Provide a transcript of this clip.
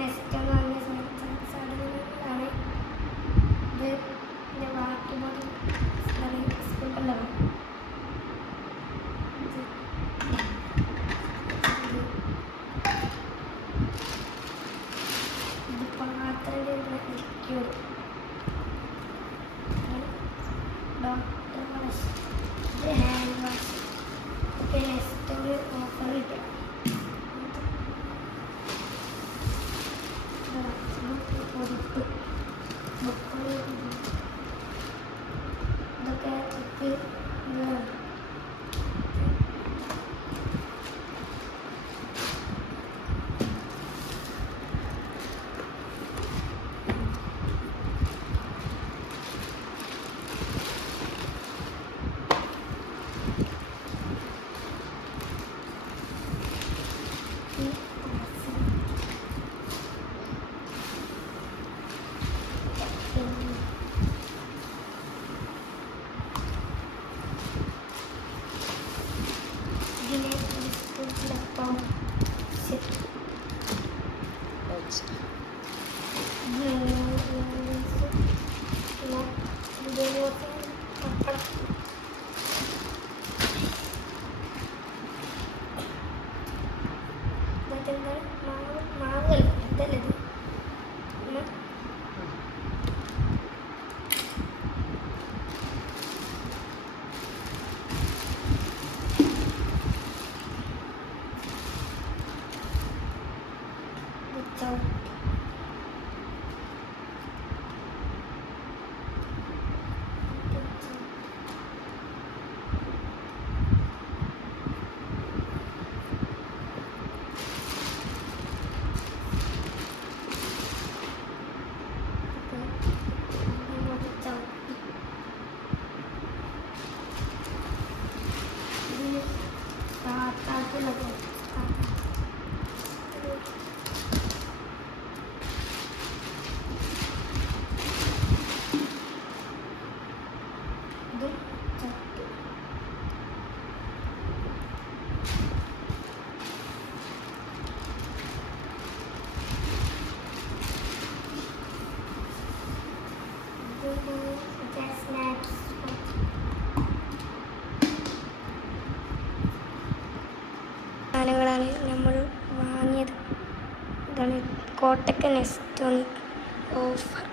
Next എന്ന് പറഞ്ഞ സാധനങ്ങളാണ് ഇത്. ഇതിൻ്റെ ബാക്കി ബോർഡ് സ്കൂളിലുള്ളതാണ്. ഇത് പാത്രത്തിൻ്റെ ലിക്വിഡ് ഡോക്ടർ വാഷ്, ഇത് ഹാൻഡ് വാഷ്. ഓക്കെ, നെക്സ്റ്റ് ഒരു ഓഫർ കിട്ടുക. പൊടിപ്പ് ബുക്കുകൾ ഇതൊക്കെ മാവ് ഇതല്ലേ ഇത്. സാധനങ്ങളാണ് നമ്മൾ വാങ്ങിയത്. ഇതാണ് കോട്ടക്കൽ നെക്സ്റ്റ് ഓഫർ.